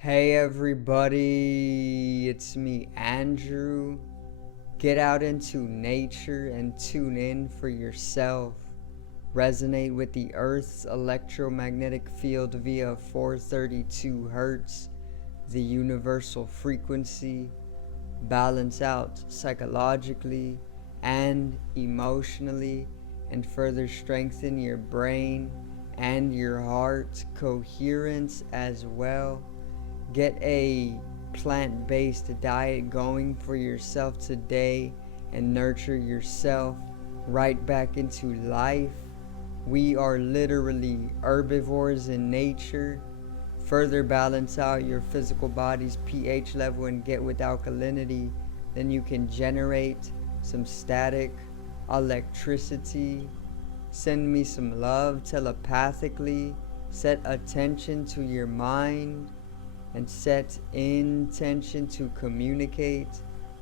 Hey everybody, it's me Andrew. Get out into nature and tune in for yourself. Resonate with the Earth's electromagnetic field via 432 Hertz, the universal frequency. Balance out psychologically and emotionally, and further strengthen your brain and your heart coherence as well. Get a plant-based diet going for yourself today and nurture yourself right back into life. We are literally herbivores in nature. Further balance out your physical body's pH level and get with alkalinity. Then you can generate some static electricity. Send me some love telepathically. Set attention to your mind and set intention to communicate.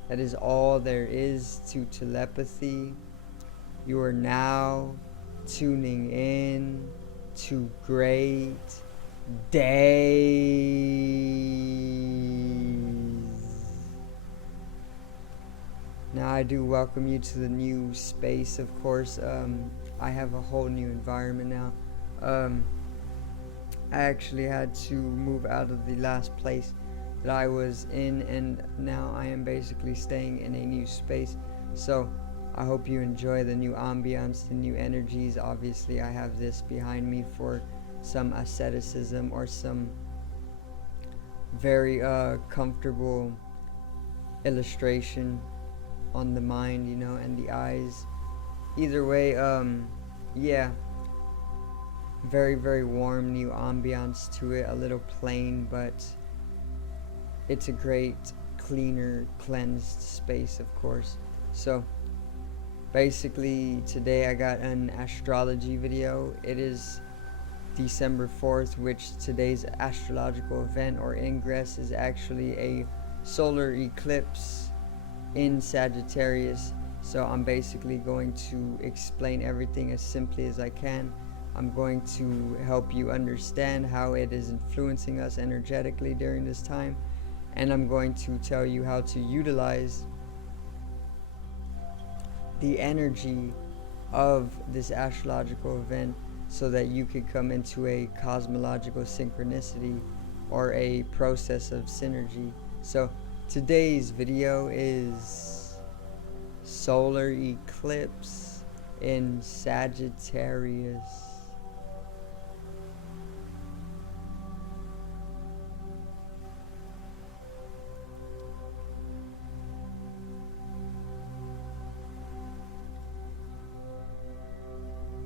That is all there is to telepathy. You are now tuning in to great days. Now I do welcome you to the new space, of course. I have a whole new environment now. I actually had to move out of the last place that I was in, and now I am basically staying in a new space. So I hope you enjoy the new ambiance, the new energies. Obviously I have this behind me for some asceticism or some very comfortable illustration on the mind, and the eyes. Either way, yeah, very, very warm new ambiance to it. A little plain, but it's a great, cleaner, cleansed space, of course. So basically today I got an astrology video. It is December 4th, which today's astrological event or ingress is actually a solar eclipse in Sagittarius. So I'm basically going to explain everything as simply as I can. I'm going to help you understand how it is influencing us energetically during this time, and I'm going to tell you how to utilize the energy of this astrological event so that you could come into a cosmological synchronicity or a process of synergy. So today's video is solar eclipse in Sagittarius.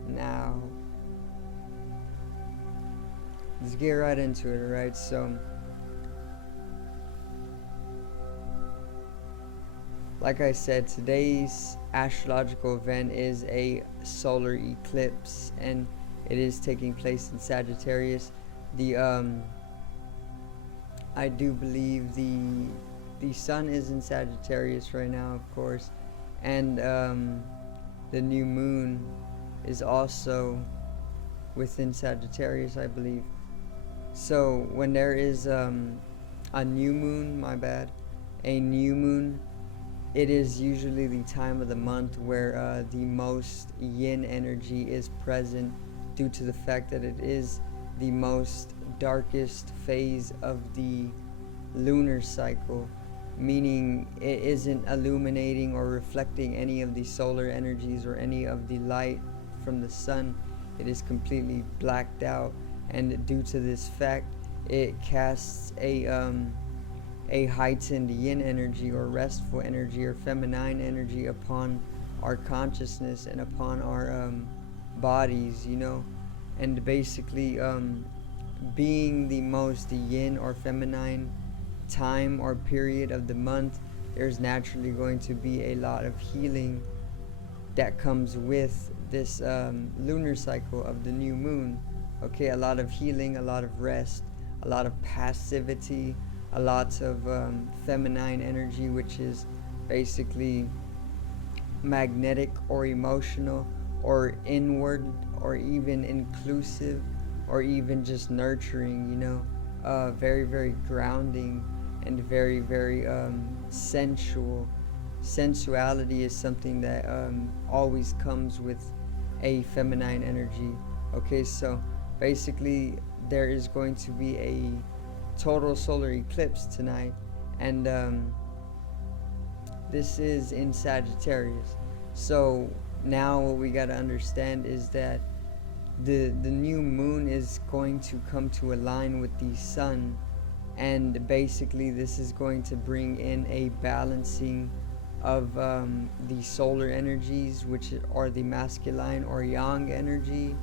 Now, let's get right into it, alright? So, like I said, today's astrological event is a solar eclipse, and it is taking place in Sagittarius. I do believe the sun is in Sagittarius right now, of course, and the new moon is also within Sagittarius, I believe. So when there is a new moon, a new moon, it is usually the time of the month where the most yin energy is present, due to the fact that it is the most darkest phase of the lunar cycle, meaning it isn't illuminating or reflecting any of the solar energies or any of the light from the sun. It is completely blacked out, and due to this fact, it casts a heightened yin energy or restful energy or feminine energy upon our consciousness and upon our bodies, and basically being the most yin or feminine time or period of the month, there's naturally going to be a lot of healing that comes with this lunar cycle of the new moon. Okay, a lot of healing, a lot of rest, a lot of passivity, a lot of feminine energy, which is basically magnetic or emotional or inward or even inclusive or even just nurturing, very, very grounding and very, very sensual. Sensuality is something that always comes with a feminine energy. Okay, so basically there is going to be a total solar eclipse tonight, and this is in Sagittarius. So now what we got to understand is that the new moon is going to come to align with the sun, and basically this is going to bring in a balancing of the solar energies, which are the masculine or yang energy,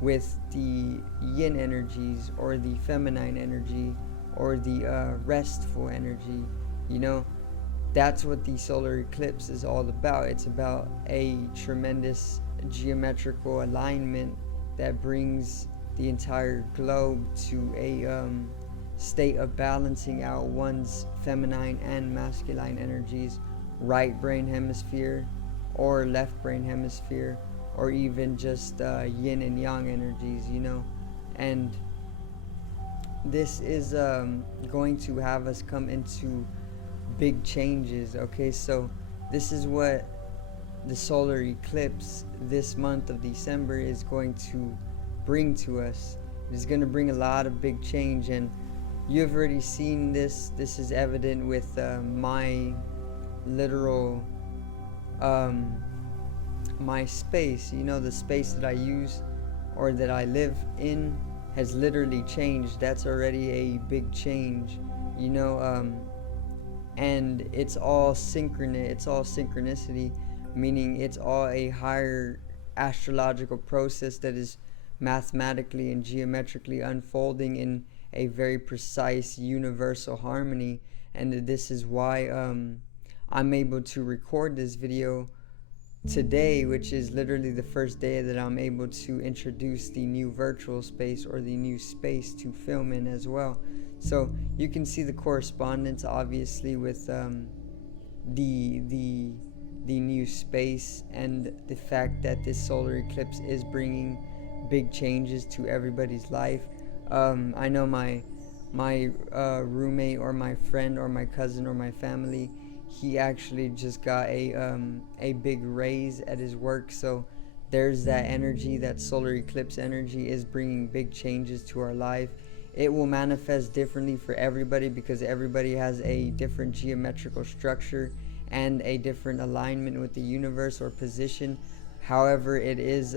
with the yin energies or the feminine energy or the restful energy. You know, that's what the solar eclipse is all about. It's about a tremendous geometrical alignment that brings the entire globe to a state of balancing out one's feminine and masculine energies, right brain hemisphere or left brain hemisphere, or even just yin and yang energies, you know. And this is going to have us come into big changes. Okay, so this is what the solar eclipse this month of December is going to bring to us. It's going to bring a lot of big change, and you've already seen this. This is evident with my literal my space. You know, the space that I use or that I live in has literally changed. That's already a big change, you know. And it's all synchronous. It's all synchronicity, meaning it's all a higher astrological process that is mathematically and geometrically unfolding in a very precise universal harmony. And this is why I'm able to record this video today, which is literally the first day that I'm able to introduce the new virtual space or the new space to film in as well. So you can see the correspondence obviously with the new space, and the fact that this solar eclipse is bringing big changes to everybody's life. I know my roommate or my friend or my cousin or my family, he actually just got a big raise at his work. So there's that energy. That solar eclipse energy is bringing big changes to our life. It will manifest differently for everybody because everybody has a different geometrical structure and a different alignment with the universe or position. However, it is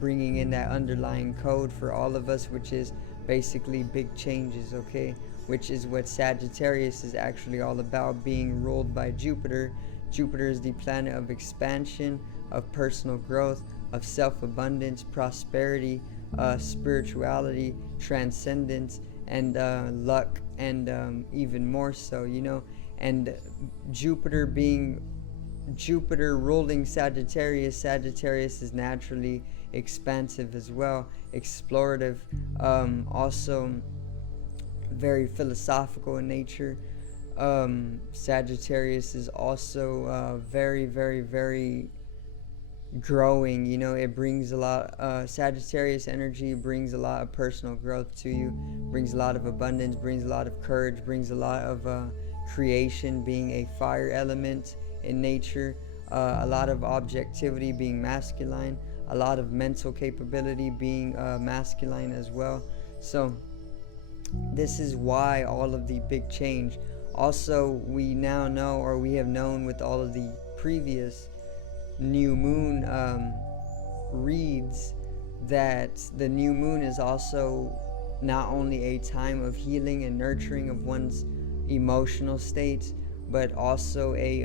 bringing in that underlying code for all of us, which is basically big changes, okay? Which is what Sagittarius is actually all about, being ruled by Jupiter. Jupiter is the planet of expansion, of personal growth, of self-abundance, prosperity, spirituality, transcendence, and luck, and even more so, you know. And Jupiter ruling Sagittarius, Sagittarius is naturally expansive as well, explorative, also very philosophical in nature. Sagittarius is also very, very, very growing. You know, it brings a lot. Sagittarius energy brings a lot of personal growth to you, brings a lot of abundance, brings a lot of courage, brings a lot of creation, being a fire element in nature, a lot of objectivity, being masculine, a lot of mental capability, being masculine as well. So this is why all of the big change. Also, we now know, or we have known with all of the previous new moon reads, that the new moon is also not only a time of healing and nurturing of one's emotional states, but also a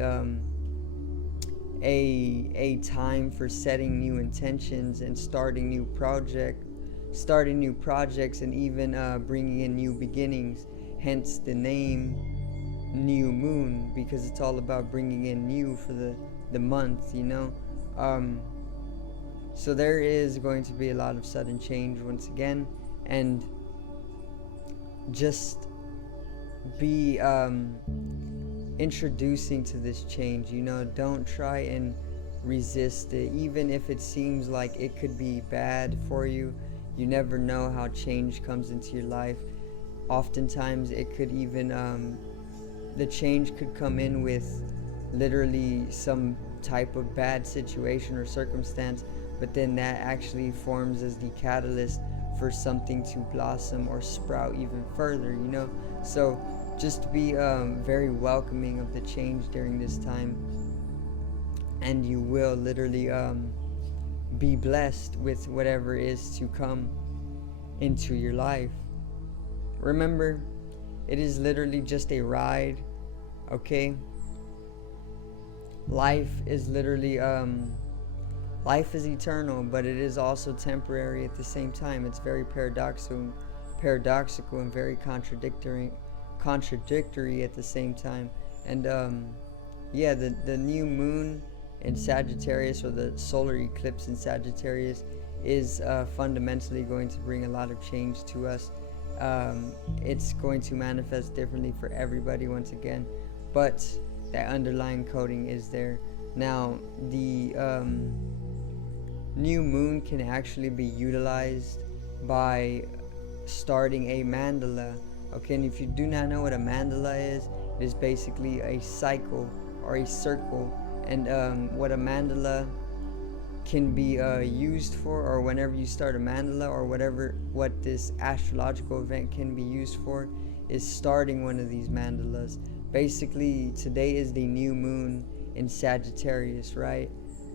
time for setting new intentions and starting new projects, and even bringing in new beginnings. Hence the name New Moon, because it's all about bringing in new for the month, you know. So there is going to be a lot of sudden change once again, and just be introducing to this change, you know. Don't try and resist it, even if it seems like it could be bad for you. You never know how change comes into your life. Oftentimes it could even the change could come in with literally some type of bad situation or circumstance, but then that actually forms as the catalyst for something to blossom or sprout even further, you know. So just be very welcoming of the change during this time, and you will literally be blessed with whatever is to come into your life. Remember, it is literally just a ride, okay? Life is literally life is eternal, but it is also temporary at the same time. It's very paradoxical and very contradictory at the same time. And yeah, the new moon in Sagittarius, or the solar eclipse in Sagittarius, is fundamentally going to bring a lot of change to us. It's going to manifest differently for everybody once again, but that underlying coding is there. Now, the new moon can actually be utilized by starting a mandala. Okay, and if you do not know what a mandala is, it is basically a cycle or a circle. And what a mandala can be used for, or whenever you start a mandala, or what this astrological event can be used for, is starting one of these mandalas. Basically, today is the new moon in Sagittarius, right?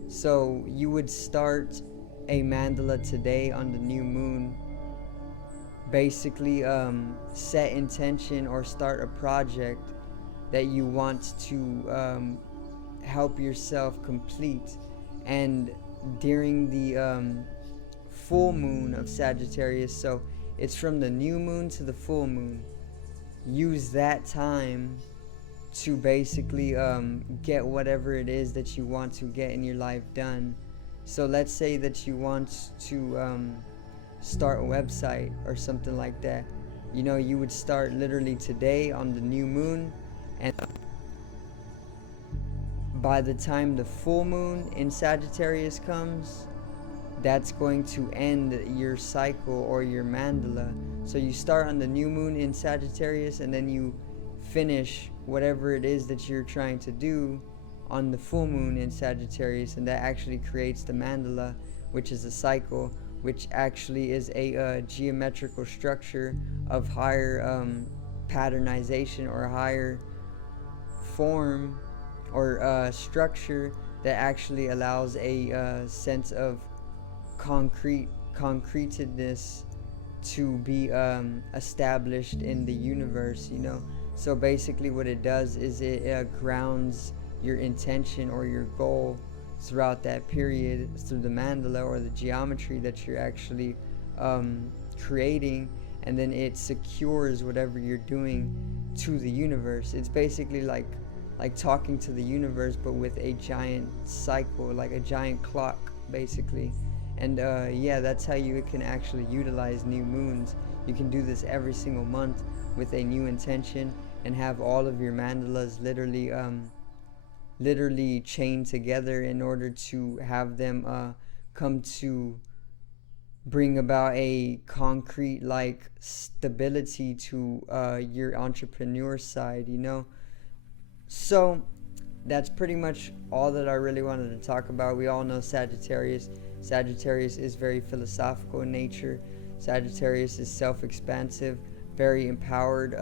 So you would start a mandala today on the new moon. Basically, set intention or start a project that you want to help yourself complete. And during the full moon of Sagittarius, so it's from the new moon to the full moon, use that time to basically get whatever it is that you want to get in your life done. So let's say that you want to start a website or something like that. You know, you would start literally today on the new moon, and by the time the full moon in Sagittarius comes, that's going to end your cycle or your mandala. So you start on the new moon in Sagittarius, and then you finish whatever it is that you're trying to do on the full moon in Sagittarius, and that actually creates the mandala, which is a cycle, which actually is a geometrical structure of higher patternization or higher form or structure that actually allows a sense of concretedness to be established in the universe, you know. So basically what it does is it grounds your intention or your goal throughout that period through the mandala or the geometry that you're actually creating, and then it secures whatever you're doing to the universe. It's basically like talking to the universe, but with a giant cycle, like a giant clock basically. And yeah, that's how you can actually utilize new moons. You can do this every single month with a new intention, and have all of your mandalas literally chained together in order to have them come to bring about a concrete like stability to your entrepreneur side, you know. So that's pretty much all that I really wanted to talk about. We all know Sagittarius is very philosophical in nature. Sagittarius is self-expansive, very empowered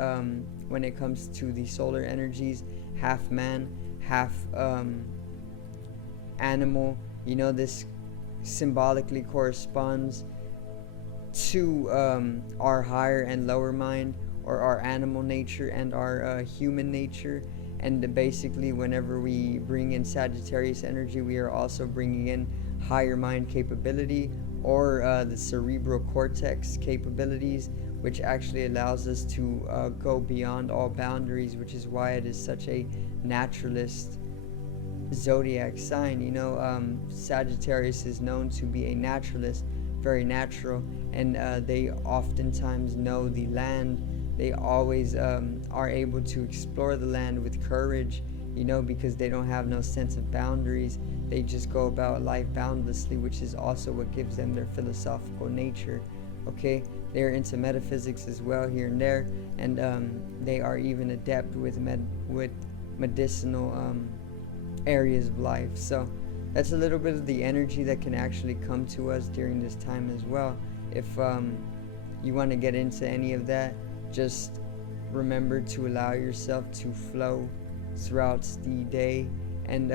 when it comes to the solar energies, half man, half animal. You know, this symbolically corresponds to our higher and lower mind, or our animal nature and our human nature. And basically, whenever we bring in Sagittarius energy, we are also bringing in higher mind capability, or the cerebral cortex capabilities, which actually allows us to go beyond all boundaries, which is why it is such a naturalist zodiac sign. You know, Sagittarius is known to be a naturalist, very natural, and they oftentimes know the land. They always are able to explore the land with courage, you know, because they don't have no sense of boundaries. They just go about life boundlessly, which is also what gives them their philosophical nature. Okay, they're into metaphysics as well here and there, and they are even adept with medicinal areas of life. So that's a little bit of the energy that can actually come to us during this time as well. If you want to get into any of that, just remember to allow yourself to flow throughout the day, and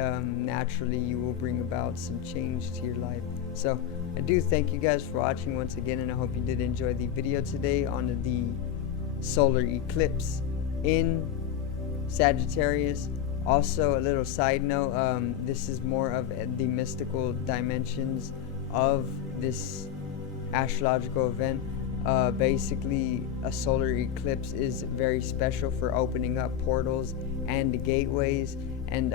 naturally you will bring about some change to your life. So I do thank you guys for watching once again, and I hope you did enjoy the video today on the solar eclipse in Sagittarius. Also, a little side note, this is more of the mystical dimensions of this astrological event. Basically, a solar eclipse is very special for opening up portals and gateways, and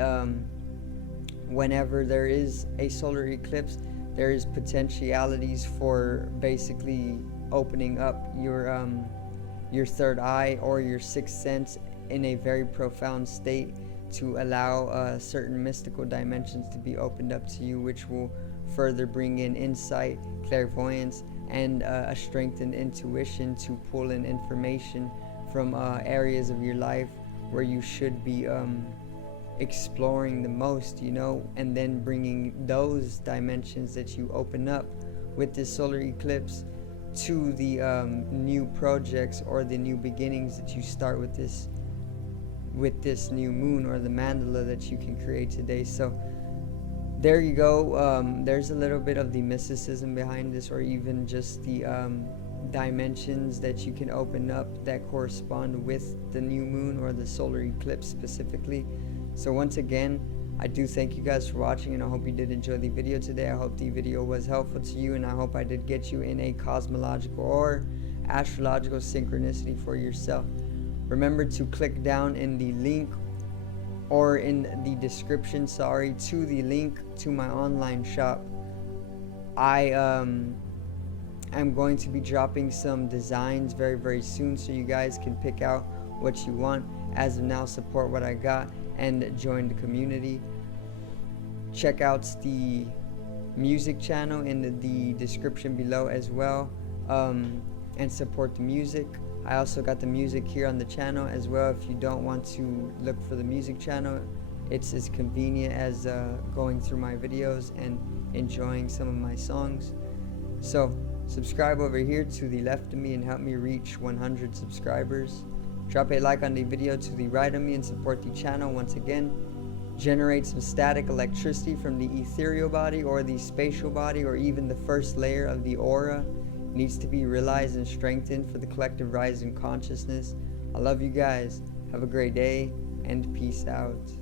whenever there is a solar eclipse, there is potentialities for basically opening up your third eye or your sixth sense in a very profound state, to allow certain mystical dimensions to be opened up to you, which will further bring in insight, clairvoyance, and a strengthened intuition to pull in information from areas of your life where you should be exploring the most, and then bringing those dimensions that you open up with this solar eclipse to the new projects or the new beginnings that you start with this new moon, or the mandala that you can create today. So there you go. There's a little bit of the mysticism behind this, or even just the dimensions that you can open up that correspond with the new moon or the solar eclipse specifically. So once again, I do thank you guys for watching, and I hope you did enjoy the video today. I hope the video was helpful to you, and I hope I did get you in a cosmological or astrological synchronicity for yourself. Remember to click down in the link, or in the description, to the link to my online shop. I am going to be dropping some designs very, very soon, so you guys can pick out what you want. As of now, support what I got and join the community. Check out the music channel in the description below as well, and support the music. I also got the music here on the channel as well. If you don't want to look for the music channel, it's as convenient as going through my videos and enjoying some of my songs. So subscribe over here to the left of me and help me reach 100 subscribers. Drop a like on the video to the right of me and support the channel once again. Generate some static electricity from the ethereal body or the spatial body, or even the first layer of the aura needs to be realized and strengthened for the collective rise in consciousness. I love you guys. Have a great day, and peace out.